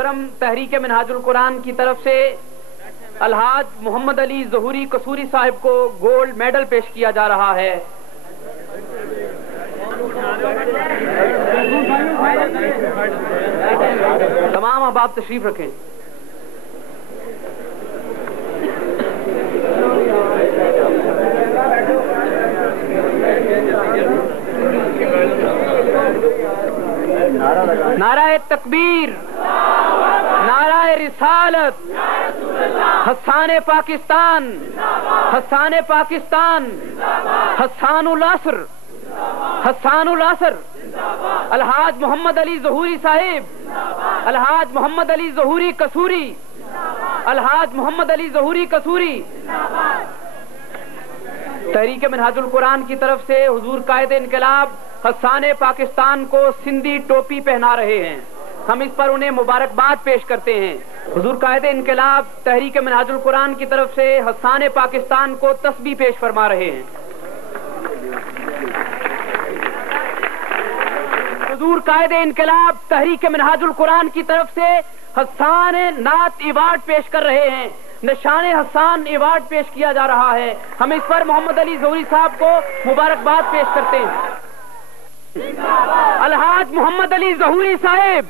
محترم تحریک منہاج القرآن کی طرف سے الحاج محمد علی ظہوری قصوری صاحب کو گولڈ میڈل پیش کیا جا رہا ہے۔ تمام احباب تشریف رکھیں۔ نعرہ تکبیر، نعرہ رسالت، حسان پاکستان، حسان پاکستان، حسان العصر، حسان العصر، الحاج محمد علی ظہوری صاحب، الحاج محمد علی ظہوری قصوری، الحاج محمد علی ظہوری قصوری۔ تحریک منہاج القرآن کی طرف سے حضور قائد انقلاب حسان پاکستان کو سندھی ٹوپی پہنا رہے ہیں، ہم اس پر انہیں مبارکباد پیش کرتے ہیں۔ حضور قائد انقلاب تحریک منہاج القرآن کی طرف سے حسان پاکستان کو تسبیح پیش فرما رہے ہیں۔ حضور قائد انقلاب تحریک منہاج القرآن کی طرف سے حسان نعت ایوارڈ پیش کر رہے ہیں، نشان حسان ایوارڈ پیش کیا جا رہا ہے، ہم اس پر محمد علی ظہوری صاحب کو مبارکباد پیش کرتے ہیں۔ الحاج محمد علی ظہوری صاحب،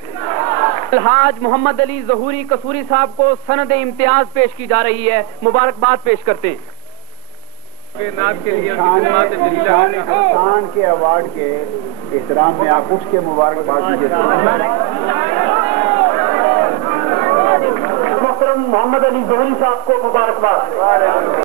الحاج محمد علی ظہوری قصوری صاحب کو سند امتیاز پیش کی جا رہی ہے، مبارکباد پیش کرتے ہیں۔ حسان کے ایوارڈ کے احترام میں آپ اس کے مبارکباد دیجیے۔ محترم محمد علی ظہوری صاحب کو مبارکباد۔